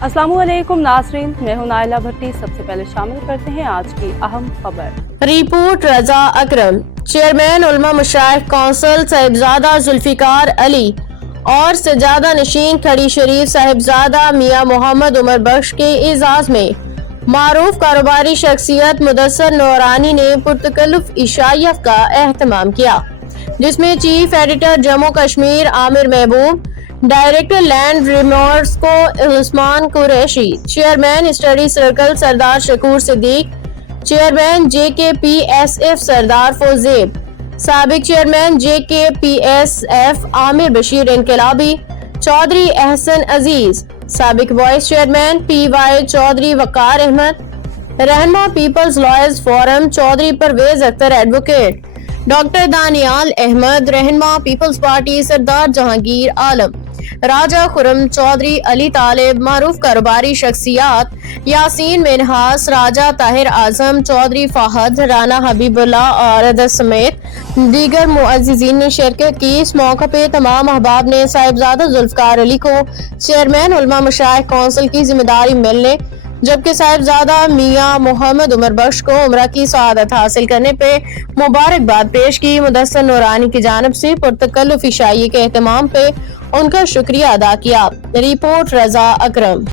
अस्सलामु अलैकुम नाज़रीन, मैं हूं नाइला भट्टी। सबसे पहले शामिल करते हैं आज की अहम खबर। रिपोर्ट रजा अकरम। चेयरमैन उलमा मशाइख कौंसिल साहिबजादा जुल्फिकार अली और सजादा नशीन खड़ी शरीफ साहिबजादा मियां मोहम्मद उमर बख्श के एजाज में मारूफ कारोबारी शख्सियत मुदस्सर नूरानी ने पुरतकल्लुफ इशाइया का एहतमाम किया, जिसमें chief editor Jammu Kashmir Amir Mehboob, director land रिमोर्स को Usman Qureshi, chairman study circle Sardar Shakoor Siddiq, chairman JKPSF Sardar Fauzeb, साबिक चेयरमैन JKPSF आमिर बशीर इनकलाबी, चौधरी एहसन अजीज, साबिक vice chairman PY Chaudhry Waqar Ahmed, रहनमा peoples lawyers forum Chaudhry Parvez Akhtar advocate, doctor Daniyal Ahmed, रहनमा पीपल्स पार्टी सरदार जहांगीर आलम, राजा खुरम चौधरी अली तालिब, मारूफ कारोबारी शख्सियात यासीन मिनहास, राजा ताहिर आजम, चौधरी फाहद, राना हबीबुल्लाह और अदस समेत दीगर मुअज्जिजीन ने शिरकत की। इस मौके पे तमाम अहबाब ने साहिबजादा जुल्फिकार अली को चेयरमैन उलमा मशाइख कौंसिल की जिम्मेदारी मिलने, जबकि साहिबजादा मियां मोहम्मद उमर बख्श को उम्रा की सआदत हासिल करने पे मुबारकबाद पेश की। मुदस्सर नूरानी की जानिब से पुरतकल्लुफ इशाइये के एहतमाम पे उनका शुक्रिया अदा किया। रिपोर्ट रजा अकरम।